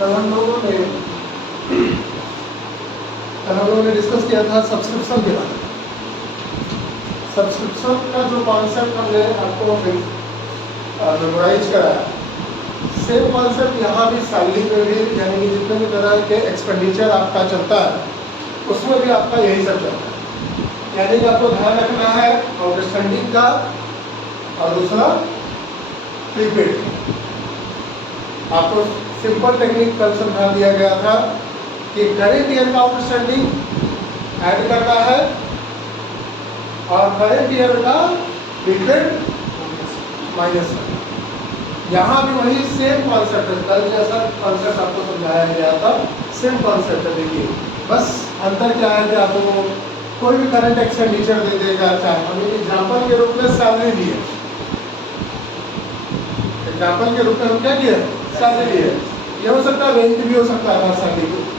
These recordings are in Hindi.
कल हम लोगों ने डिस्कस किया था सब्सक्रिप्शन के बारे में। सब्सक्रिप्शन का जो कॉन्सेप्ट हमने आपको मेमोराइज कराया, सेम कॉन्सेप्ट यहाँ भी सैलरी में भी, यानी कि जितने भी तरह के एक्सपेंडिचर आपका चलता है उसमें भी आपका यही सब चलता है। यानी कि आपको ध्यान रखना है आउटस्टैंडिंग का और दूसरा प्रीपेड। आपको सिंपल टेक्निक कल समझा दिया गया था कि करेंट ईयर का आउटस्टैंडिंग ऐड करना है और करेंट ईयर का प्रीपेड माइनस करना है। यहाँ भी वही सेम कॉन्सेप्ट है, कल जैसा कॉन्सेप्ट आपको समझाया गया था, सेम कॉन्सेप्ट है। देखिए बस अंतर क्या है कि आपको कोई भी करंट एक्सपेंडिचर दे देगा, चाहे हमें एग्जाम्पल के रूप में सैलरी दी है, एग्जाम्पल के रूप में हम क्या किया, सैलरी दी है। ये हो सकता है रेंट भी हो सकता है,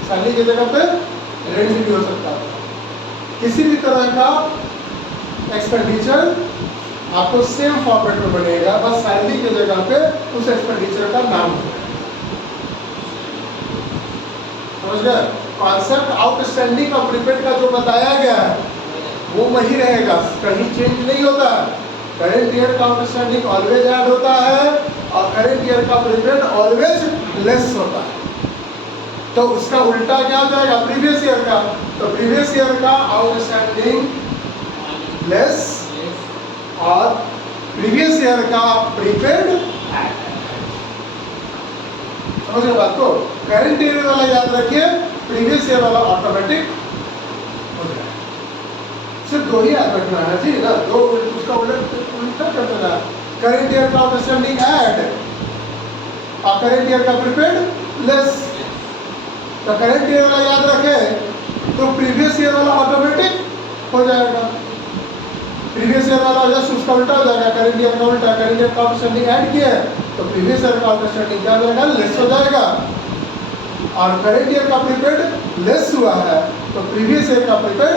सैलरी की जगह पे रेंट भी हो सकता है। किसी भी तरह का एक्सपेंडिचर आपको सेम फॉर्मेट में बनेगा, बस सैलरी की जगह पे उस एक्सपेंडिचर का नाम होगा। समझ गए? कॉन्सेप्ट आउटस्टैंडिंग और प्रीपेड का जो बताया गया है वो वही रहेगा, कहीं चेंज नहीं होता है। करेंट ईयर का आउटस्टैंडिंग ऑलवेज ऐड होता है और करेंट ईयर का प्रीपेड ऑलवेज लेस होता है। तो उसका उल्टा क्या हो जाएगा, प्रीवियस ईयर का। तो प्रीवियस ईयर का आउटस्टैंडिंग लेस और प्रीवियस ईयर का प्रीपेड ऐड। समझ रहे बात को? करंट ईयर वाला याद रखिए, प्रीवियस ईयर वाला ऑटोमेटिक हो जाएगा। सिर्फ दो ही याद रखना है जी ना, दो उसका उल्टा कर देना। करंट ईयर का आउटस्टैंडिंग ऐड और करंट ईयर का प्रीपेड लेस। तो करंट ईयर वाला याद रखे तो प्रीवियस ईयर वाला ऑटोमेटिक हो जाएगा। प्रीवियस ईयर वाला जस्ट उसका उल्टा हो जाएगा, करंट ईयर का उल्टा। करंट ईयर का आउटस्टैंडिंग ऐड किया है तो प्रीवियस ईयर का आउटस्टैंडिंग क्या हो जाएगा, लेस हो जाएगा। और करंट ईयर का प्रीपेड लेस हुआ है तो प्रीवियस ईयर का प्रीपेड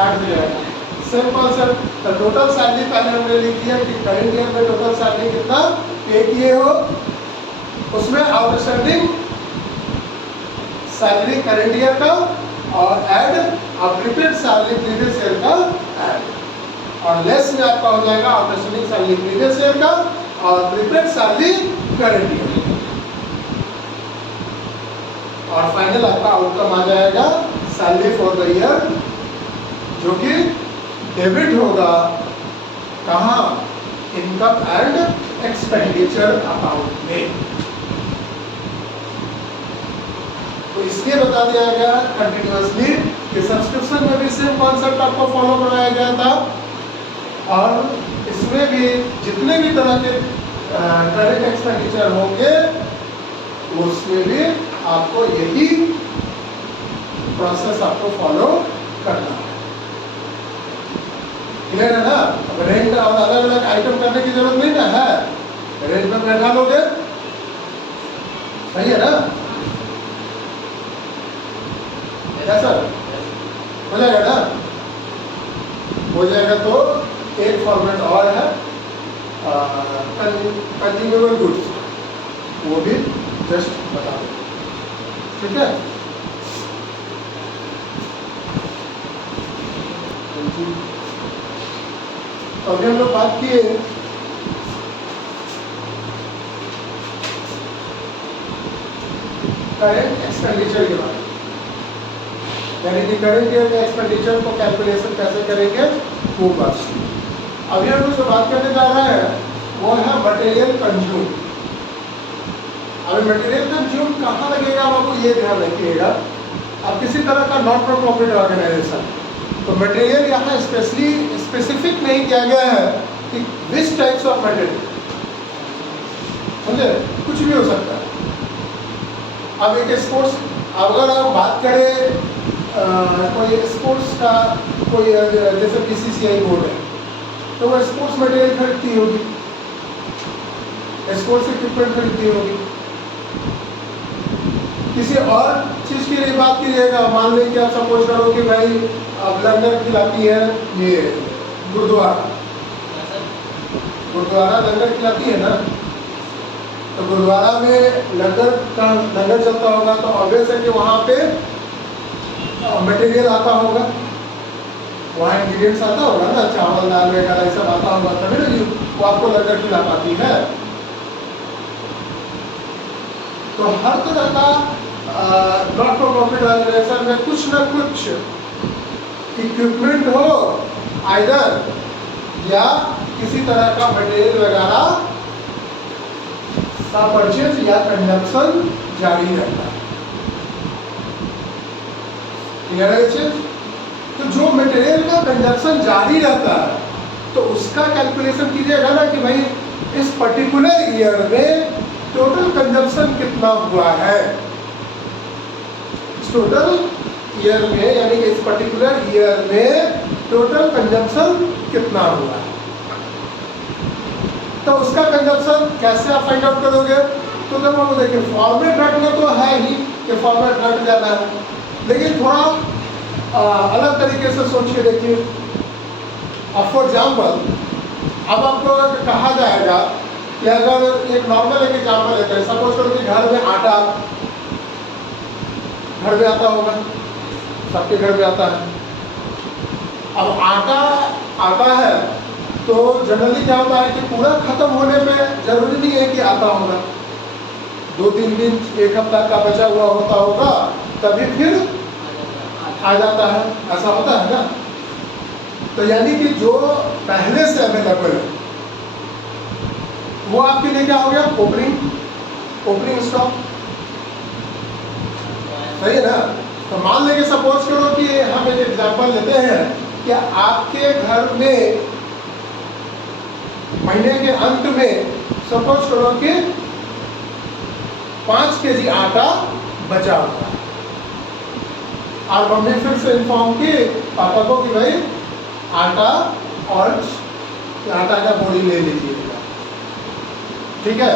ऐड हो जाएगा। Same concept. तो टोटल सैलरी पहले हमने लिख दिया कि करंट ईयर में टोटल सैलरी कितना पे किए हो, उसमें आउटस्टैंडिंग सैलरी करंट ईयर का और ऐड और प्रीपेड सैलरी प्रीवियस ईयर का ऐड। और लेस में आपका हो जाएगा आउटस्टैंडिंग सैलरी प्रीवियस ईयर का और प्रीपेड सैलरी करंट ईयर। और फाइनल आपका आउटकम आ जाएगा सैलरी फॉर द ईयर, जो कि डेबिट होगा कहाँ, इनकम एंड एक्सपेंडिचर अकाउंट में। तो इसलिए बता दिया गया कंटिन्यूअसली कि सब्सक्रिप्शन में भी सेम कॉन्सेप्ट आपको फॉलो कराया गया था और इसमें भी जितने भी तरह के करंट एक्सपेंडिचर होंगे उसमें भी आपको यही प्रोसेस आपको फॉलो करना है। क्लियर है ना? अब रेंट और अलग अलग आइटम करने की जरूरत नहीं ना है, रेंट में बैठा लोगे, सही है ना? ऐसा हो जाएगा ना? हो जाएगा। तो एक फॉर्मेट और है कंज्यूमेबल गुड्स, वो भी जस्ट बता दो, ठीक है? तो अभी हम लोग बात किए करंट एक्सपेंडिचर के बारे में, यानी कि करंट ईयर के एक्सपेंडिचर को कैलकुलेशन कैसे करेंगे वो बात। अभी हम लोग जो बात करने जा रहे हैं वो है मटेरियल कंज्यूम। अभी मटेरियल कंज्यूम कहाँ लगेगा आपको ये ध्यान रखिएगा। अब किसी तरह का नॉट फॉर प्रॉफिट ऑर्गेनाइजेशन, तो मटेरियल यहाँ स्पेसिफिक नहीं किया गया है कि विच टाइप्स ऑफ मटेरियल, समझे? कुछ भी हो सकता है। अब एक स्पोर्ट्स, अगर आप बात करें कोई स्पोर्ट्स का, कोई जैसे BCCI बोर्ड है तो वो स्पोर्ट्स मटेरियल खरीदती होगी, स्पोर्ट्स इक्विपमेंट खरीदती होगी। किसी और चीज़ की नहीं बात कीजिएगा, मान लें कि आप सपोज करो कि भाई अब लंगर खिलाती है ये गुरुद्वारा लंगर खिलाती है ना, तो गुरुद्वारा में लंगर चलता होगा तो ऑब्वियस है कि वहाँ पे मटेरियल आता होगा, वहाँ इंग्रीडियंट्स आता होगा ना, चावल दाल वगैरह ये सब आता होगा, तभी ना वो आपको लंगर खिला पाती है। तो हर तरह का नॉट फॉर प्रॉफिट ऑर्गेनाइजेशन में कुछ ना कुछ इक्विपमेंट हो आइदर, या किसी तरह का मटेरियल वगैरह का परचेज या कंजप्शन जारी रहता है। क्लियर है ये चीज? तो जो मटेरियल का कंजप्शन जारी रहता है तो उसका कैलकुलेशन कीजिएगा ना कि भाई इस पर्टिकुलर ईयर में टोटल कंजप्शन कितना हुआ है। टोटल ईयर में यानी कि इस पर्टिकुलर ईयर में टोटल कंजप्शन कितना हुआ है। तो उसका कंजप्शन कैसे आप फाइंड आउट करोगे? तो जब हम देखिए फॉर्मेट रखना तो है ही कि फॉर्मेट रख जाना है, लेकिन थोड़ा अलग तरीके से सोच के देखिए। अब फॉर एग्जाम्पल अब आपको कहा जाएगा कि अगर एक नॉर्मल एक एग्जाम्पल लेते हैं, सपोज करो कि घर में आटा घर में आता होगा, सबके घर में आता है। अब आटा आता है तो जनरली क्या होता है कि पूरा खत्म होने में जरूरी नहीं है कि आता होगा, 2-3 दिन 1 हफ्ता का बचा हुआ होता होगा तभी फिर आ जाता है, ऐसा होता है ना। तो यानी कि जो पहले से अवेलेबल है वो आपके लिए क्या हो गया? ओपनिंग स्टॉक, सही है ना। तो मान लेंगे सपोज करो कि हम एक एग्जांपल लेते हैं कि आपके घर में महीने के अंत में सपोज करो कि 5 केजी आटा बचा हुआ है, और मम्मी फिर से इन्फॉर्म की पापा को कि भाई आटा और आटा का बोरी ले लीजिएगा, ठीक है।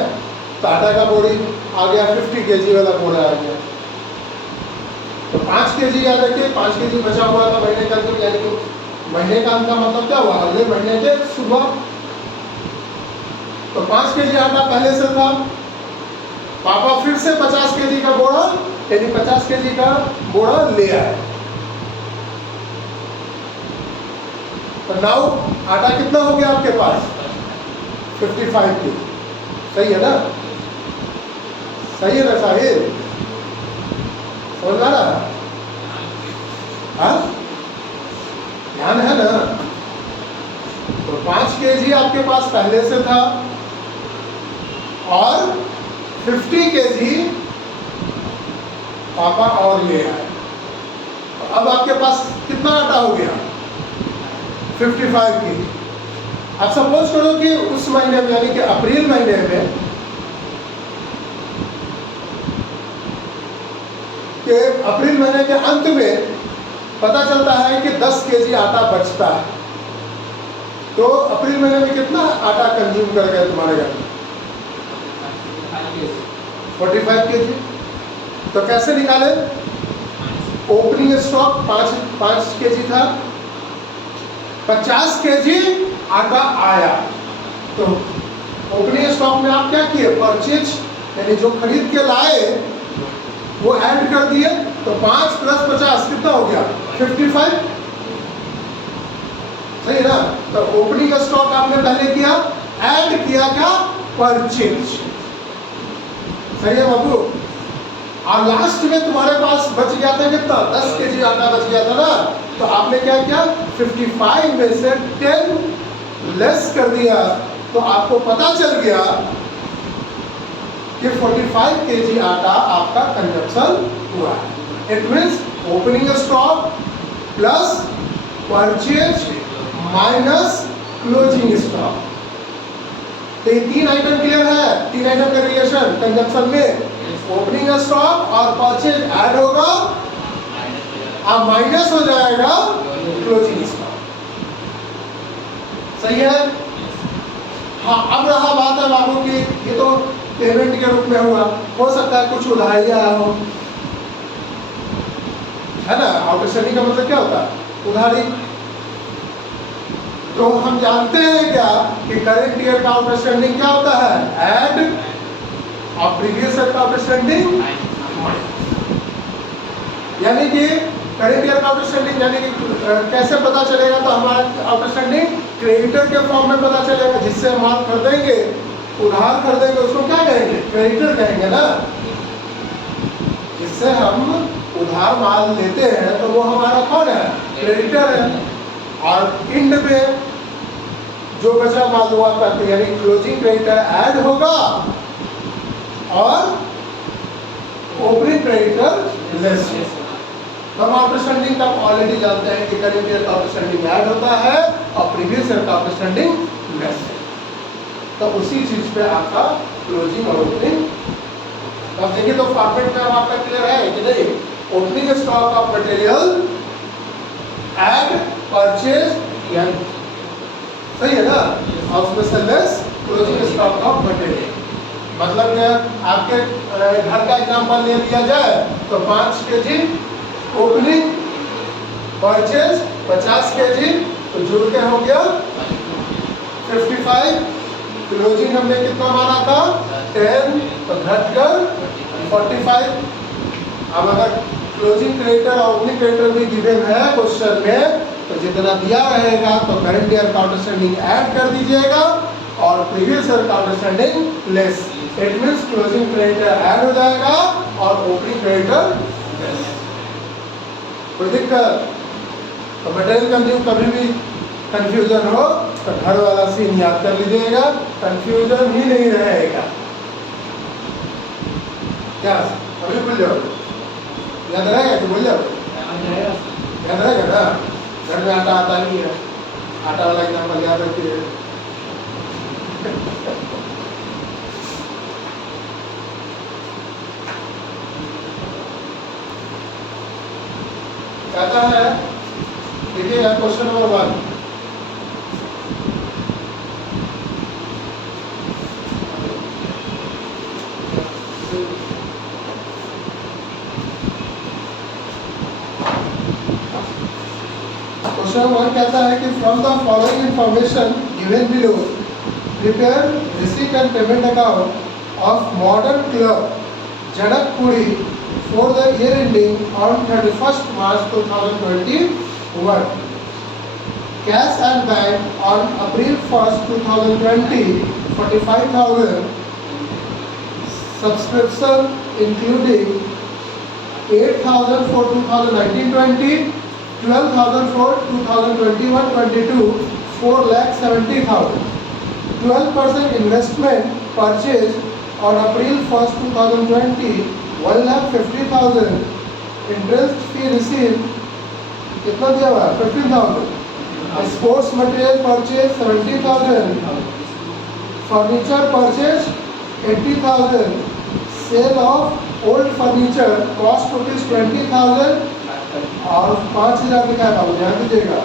तो आटा का बोरी आ गया, 50 केजी वाला बोरा आ गया। तो 5 केजी याद रखिए, 5 केजी बचा हुआ था महीने का, तो यानी कि महीने का अंत का मतलब क्या हुआ? अगले महीने के सुबह। तो 5 केजी आटा पहले से था, पापा फिर से 50 केजी का बोरा यानी 50 केजी का बोरा ले आए। तो नाउ आटा कितना हो गया आपके पास? 55 केजी, सही है ना? सही है ना साहिल? समझ आ रहा है? हाँ, ध्यान है ना? तो 5 केजी आपके पास पहले से था और 50 केजी पापा और ले आए। तो अब आपके पास कितना आटा हो गया? 55 केजी। अब सपोज करो कि उस महीने में यानी कि अप्रैल महीने में अप्रैल महीने के अंत में पता चलता है कि 10 केजी आटा बचता है। तो अप्रैल महीने में कितना आटा कंज्यूम कर गए तुम्हारे घर में? 45 केजी। तो कैसे निकाले? ओपनिंग स्टॉक 5 केजी था, 50 केजी आटा आया। तो ओपनिंग स्टॉक में आप क्या किए? परचेज यानी जो खरीद के लाए वो ऐड कर दिए। तो 5 + 50 कितना हो गया? 55, सही है ना। तो ओपनिंग स्टॉक आपने पहले किया, ऐड किया क्या? परचेज, सही है बाबू। और लास्ट में तुम्हारे पास बच गया था कितना? 10 केजी आटा बच गया था ना। तो आपने क्या किया? 55 में से 10 लेस कर दिया। तो आपको पता चल गया कि 45 केजी आटा आपका कंजप्शन हुआ है। It means opening stock plus purchase minus closing stock. तो ये 3 आइटम क्लियर है? 3 आइटम का रिलेशन कंजप्शन में ओपनिंग स्टॉक और परचेज ऐड होगा और माइनस हो जाएगा क्लोजिंग स्टॉक, सही है। हाँ, अब रहा बात है बाबू की, ये तो पेमेंट के रूप में हुआ, हो सकता है कुछ उधारी आया हो, है ना। आउटस्टैंडिंग का मतलब क्या होता है? उधारी। तो हम जानते हैं क्या कि करंट ईयर का आउटस्टैंडिंग क्या होता है? ऐड और प्रीवियस ईयर का आउटस्टैंडिंग, यानी कि करेंट ईयर का आउटस्टैंडिंग, यानी कि कैसे पता चलेगा, तो हमारा आउटस्टैंडिंग क्रेडिटर के फॉर्म में पता चलेगा। जिससे हम माल खरीदेंगे, उधार खरीदेंगे, उसको क्या कहेंगे, क्रेडिटर कहेंगे ना। जिससे हम उधार माल लेते हैं तो वो हमारा कौन है, क्रेडिटर है। और इंड में जो बचा माल वो आपका यानी क्लोजिंग क्रेडिटर ऐड होगा और ओपनिंग क्रेडिटर लेस। तो हम आउटस्टैंडिंग का ऑलरेडी जानते हैं कि करेंट ईयर का आउटस्टैंडिंग ऐड होता है और प्रीवियस ईयर का आउटस्टैंडिंग लेस है। तो उसी चीज पे आपका क्लोजिंग और ओपनिंग। तो आप देखिए तो फॉर्मेट में आपका क्लियर है कि नहीं। Opening stock of material add purchase या सही है ना, और उसमें से less closing stock of material. मतलब क्या, आपके घर का एग्जाम्पल ले लिया जाए तो 5 kg ओपनिंग, परचेज 50 kg, तो जुड़ के हो गया 55। क्लोजिंग हमने कितना माना था 10, तो घटकर 45। अब अगर क्लोजिंग क्रेडिटर और ओपनिंग क्रेडिटर भी गिवन है क्वेश्चन में, तो जितना दिया रहेगा तो करंट ईयर का आउटस्टैंडिंग ऐड कर दीजिएगा और प्रीवियस ईयर का outstanding less. It means closing creditor add हो जाएगा और ओपनिंग क्रेडिटर लेस। कोई दिक्कत? तो मटेरियल कंज्यूम कभी भी कंफ्यूजन हो तो घर वाला सीन याद कर लीजिएगा, कंफ्यूजन ही नहीं रहेगा। क्या अभी भूल जाओ, याद रहेगा तो भूल जाओ, याद रहेगा ना। घर में आटा आता नहीं है, आटा वाला एग्जाम्पल याद रखिए। कहता है, देखिए क्वेश्चन नंबर 1, क्वेश्चन 1 कहता है कि from the following information given below prepare receipt and payment account of modern club Janakpuri for the year ending on 31st March 2021. Cash at bank on April 1st 2020 45,000. Subscription including 8,000 for 2019-20, 12,000 for 2021-22, 4,70,000. 12% investment purchase on April 1st 2020, 1,50,000. Interest fee received कितना दिया हुआ है 15,000. Sports material purchase 70,000. Furniture purchase 80,000. Sale of old furniture cost ₹20,000 और 5,000 लिखा है बाबू, ध्यान दीजिएगा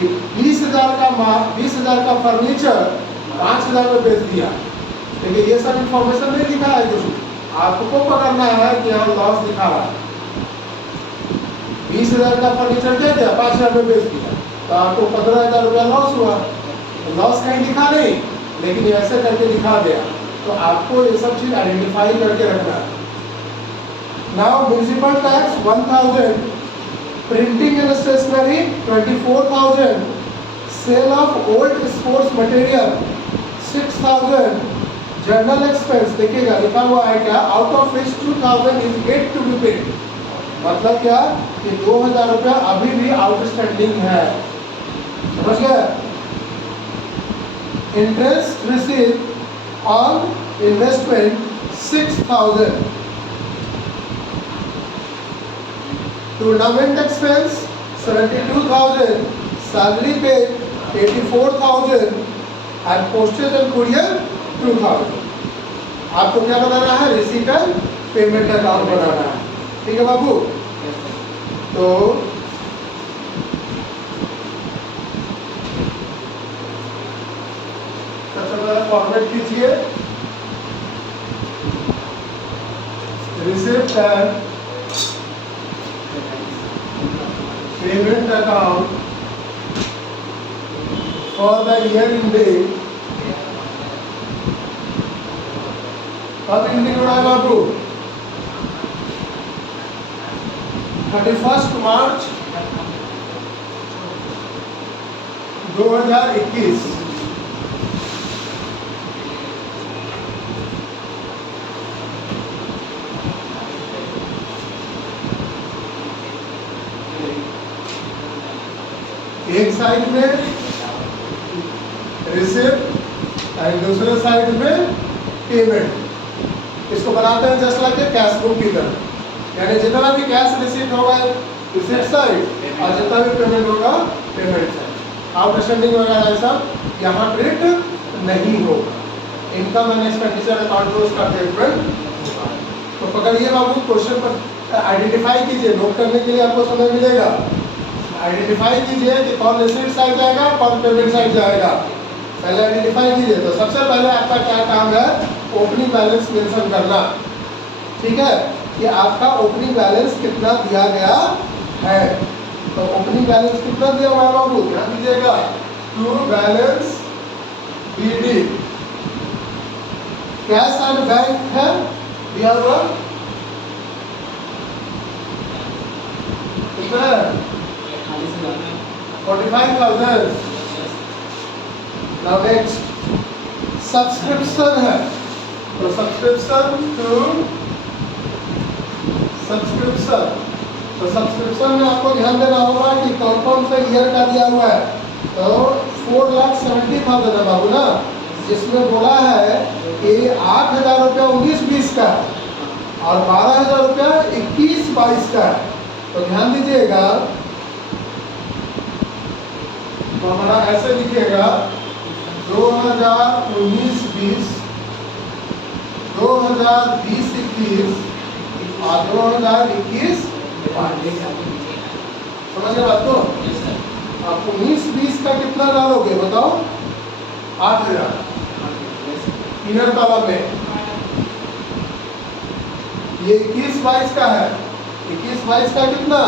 कि 20,000 का फर्नीचर 5,000 में बेच दिया। लेकिन ये सब इंफॉर्मेशन नहीं लिखा है, कुछ आपको पकड़ना है कि यहाँ लॉस लिखा हुआ है। 20,000 का फर्नीचर दे दिया, 5,000 में बेच दिया, तो आपको 15,000 रुपया लॉस हुआ। लॉस कहीं दिखा नहीं, लेकिन ऐसे करके दिखा दिया। तो आपको ये सब चीज आइडेंटिफाई करके रखना है। Now municipal tax 1,000, printing and stationery 24,000, sale of old sports material 6,000, general expense देखिएगा लिखा हुआ है क्या, out of which 2,000 is yet to be paid. मतलब क्या कि 2,000 रुपया अभी भी आउटस्टैंडिंग है, समझ गए। Interest receive on investment 6,000, tournament expense 72,000, salary पे 84,000 एंड पोस्टेज एंड कुरियर 2,000। आपको क्या बनाना है, रिसीट एंड पेमेंट अकाउंट बनाना है, ठीक है बाबू। तो सबसे पहले फॉर्मेट कीजिए, receipt and payment account for the year ending अब इवनिंग उड़ा बाबू 31 मार्च 2021। एक साइड में रिसिप्ट और दूसरे साइड में पेमेंट। इसको बनाते हैं जस्ट लाइक कैश बुक की तरह, यानी जितना भी कैश रिसीट होगा रिसिप्ट साइड और जितना भी पेमेंट होगा पेमेंट साइड। आउटस्टैंडिंग वगैरह ऐसा यहाँ प्रिंट नहीं होगा। इनकम एंड एक्सपेंडिचर अकाउंट में उसका स्टेटमेंट। तो पकड़िए बाबू, क्वेश्चन पर आइडेंटिफाई कीजिए, नोट करने के लिए आपको समय मिलेगा। आइडेंटिफाई कीजिए कि कौन रिसीट साइड जाएगा कौन पेमेंट साइड जाएगा। पहले आइडेंटिफाई कीजिए। तो सबसे पहले आपका क्या काम है, ओपनिंग बैलेंस मेंशन करना। ठीक है, कि आपका ओपनिंग बैलेंस कितना दिया गया है। तो ओपनिंग बैलेंस कितना दिया हुआ है बाबू, ध्यान दीजिएगा, to balance BD. Cash and bank है दिया हुआ कितना है, 45,000। नाउ नेक्स्ट सब्सक्रिप्शन है, तो सब्सक्रिप्शन टू सब्सक्रिप्शन। तो सब्सक्रिप्शन में आपको ध्यान देना होगा कि कौन कौन सा ईयर का दिया हुआ है। तो 4,70,000 है बाबू ना, जिसमें बोला है कि 8,000 रुपया 19-20 का और 12,000 रुपया 21-22 का है। तो ध्यान दीजिएगा, तो हमारा ऐसे लिखिएगा 2019-20, 2020-21 और 2021-22। समझ गए बात को। आप 19-20 का कितना डालोगे बताओ, 8,000 इनर कॉलम में। ये 21-22 का है, 21-22 का कितना,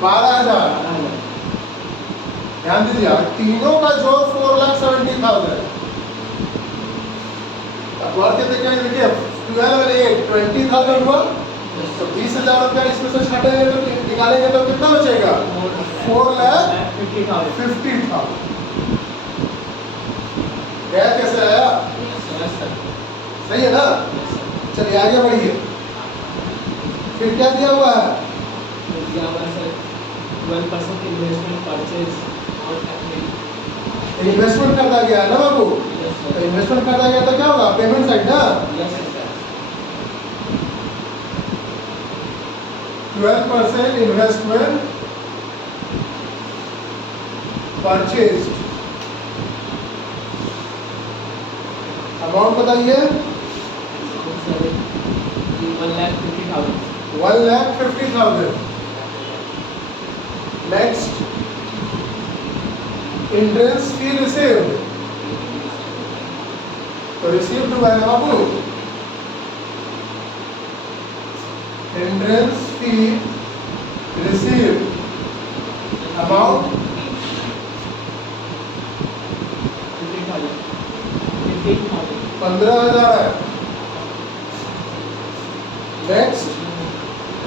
12,000। ध्यान दीजिए, तीनों का जोड़ 4,70,000। अब और क्या देखिए 12 और 8 20,000 हुआ। तो 20,000 रुपया इसमें से छाटेंगे तो निकालेंगे तो कितना बचेगा, 4,50,000। गया कैसे आया, सही है ना। चलिए आगे बढ़िए। फिर क्या दिया हुआ है, 12% इन्वेस्टमेंट परचेज और इन्वेस्टमेंट करता गया है ना बाबू। तो इन्वेस्टमेंट करता गया तो क्या होगा, पेमेंट साइड ना। 12% इन्वेस्टमेंट परचेज। अमाउंट बताइए, 1,50,000। Next entrance fee received. तो रिसीव्ड हुआ है ना बाबू, एंट्रेंस फी रिसीव्ड अमाउंट 15,000 है। Next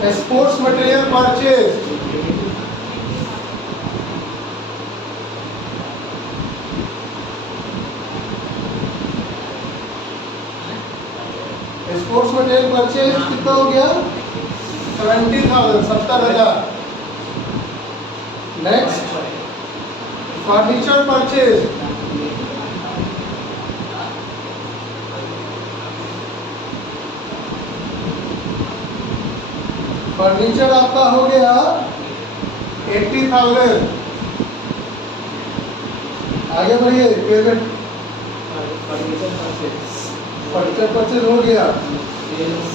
exports material purchase. Exports material purchase कितना हो गया, 70,000, 70,000। Next furniture purchase. फर्नीचर आपका हो गया 80,000। आगे बढ़िए, पेमेंट फर्नीचर परचेज हो गया।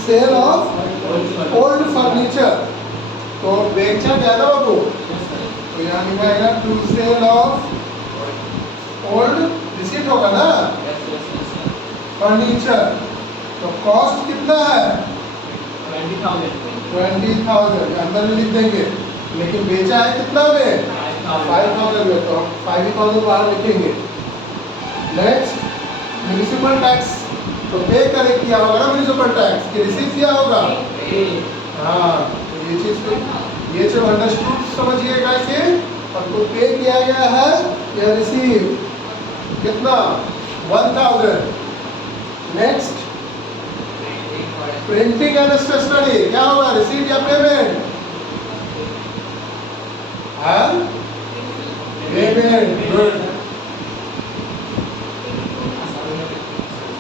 सेल ऑफ ओल्ड फर्नीचर, तो बेचा गया ना बाबू, तो यहाँ लिखाएगा to sell of old, receipt होगा ना फर्नीचर। तो कॉस्ट कितना है, 20,000 अंदर में लिख देंगे, लेकिन बेचा है कितना में, 5,000 में, तो 5,000 बाहर लिखेंगे। नेक्स्ट म्युनिसिपल टैक्स तो पे करे किया होगा ना म्युनिसिपल टैक्स, कि रिसीव किया होगा। हाँ, तो ये चीज पे ये जो अंडरस्टूड समझिएगा कि हमको पे किया गया है या रिसीव, कितना 1000। नेक्स्ट प्रिंटिंग एंड स्टेशनरी, क्या होगा, रिसीव या पेमेंट? हाँ, payment. Good.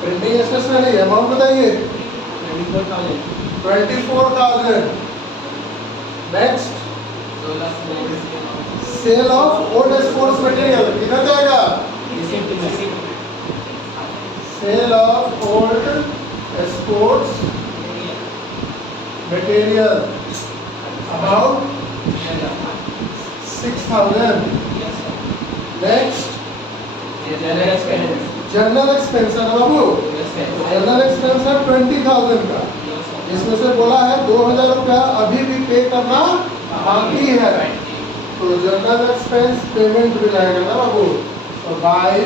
Printing and stationery amount बताइए। 24,000। Next sale of old sports material, कितना जाएगा? Sale of old sports material amount 6,000। Next general expense है ना बाबू, जनरल एक्सपेंस है 20,000 का, इसमें से बोला है 2,000 रुपया अभी भी पे करना बाकी है, तो जनरल एक्सपेंस पेमेंट भी जाएगा ना बाबू। तो बाय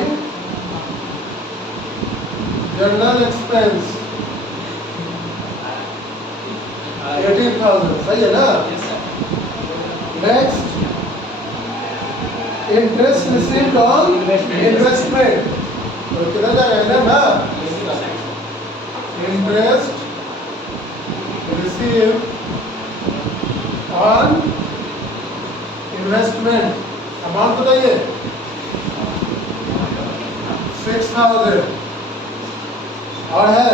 जनरल एक्सपेंस 18,000, सही है ना। Next interest received on investment, तो कितना जाएगा ना, interest received on investment amount बताइए। 6,000। और है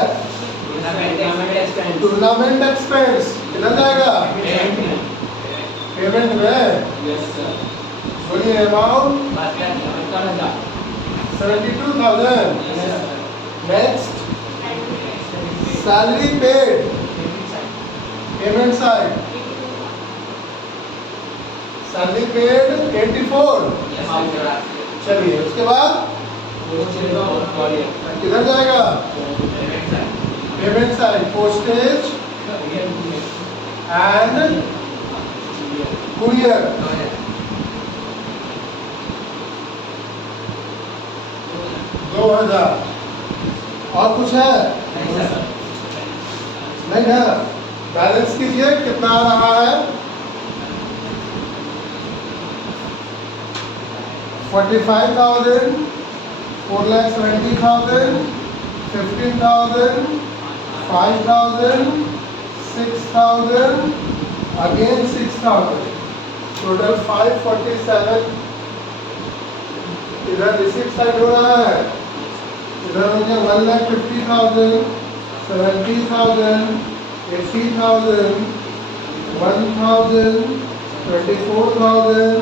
टूर्नामेंट एक्सपेंस, कितना जाएगा पेमेंट में? बोलिए amount 72,000। Next salary paid, payment side, salary paid 84। चलिए उसके बाद किधर जाएगा? Payment side, postage and courier. 2,000। और कुछ है? नहीं ना। बैलेंस कीजिए कितना आ रहा है? 45,000, 4,70,000, 15,000, 5,000, 6,000, again 6,000, टोटल 547। इधर रिसीट साइड हो रहा है, इधर हो गया 1,50,000, 70,000, 80,000, 1,000, 24,000,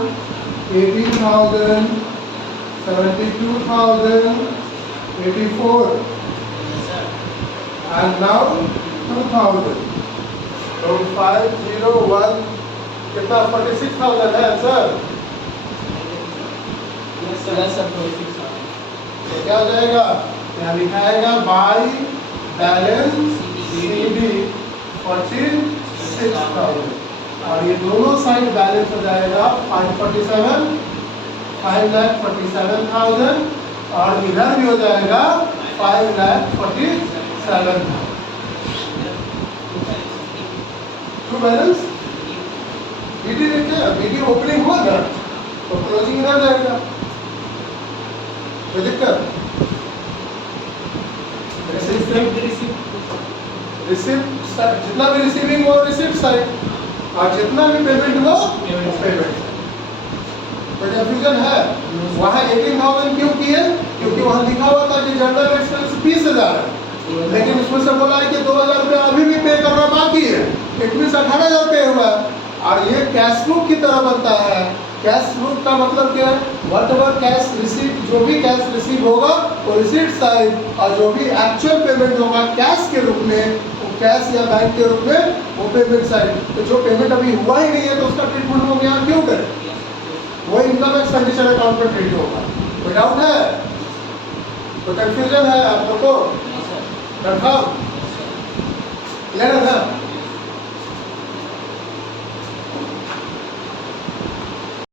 18,000, 72,000, 84, and now 2,000. So 501 कितना 46,000 है सर? तो क्या हो जाएगा? क्या लिखाएगा? बाई बैलेंस सीडी 46,000, और ये दोनों साइड बैलेंस हो जाएगा 547,000, और इधर भी हो जाएगा 5,47,000। ट्रू बैलेंस बीडी देखिए, बीडी ओपनिंग हुआ ना तो क्लोजिंग इधर जाएगा, कोई दिक्कत? रिसिप्ट जितना भी रिसीविंग हो रिसिप्ट साइड, और जितना भी पेमेंट हो पेमेंट। तो कंफ्यूजन है वहाँ 18,000 क्यों किए? क्योंकि वहाँ लिखा हुआ था कि जनरल एक्सपेंस 20,000 है, लेकिन उसमें से बोला है कि 2,000 रुपया अभी भी पे करना बाकी है, इट मीन्स 18,000 पे हुआ है। और ये कैश बुक की तरह बनता है। कैश बुक का मतलब क्या है? वट एवर कैश रिसीट, जो भी कैश रिसीव होगा वो रिसीट साइड, और जो भी एक्चुअल पेमेंट होगा कैश के रूप में, वो कैश या बैंक के रूप में, वो पेमेंट साइड। तो जो पेमेंट अभी हुआ ही नहीं है तो उसका ट्रीटमेंट हम यहाँ क्यों करें? वो इनकम एक्सपेंडिचर अकाउंट पर ट्रीट होगा। कोई डाउट है? तो कंफ्यूजन है आप लोग को? कंफर्म? क्लियर है ना?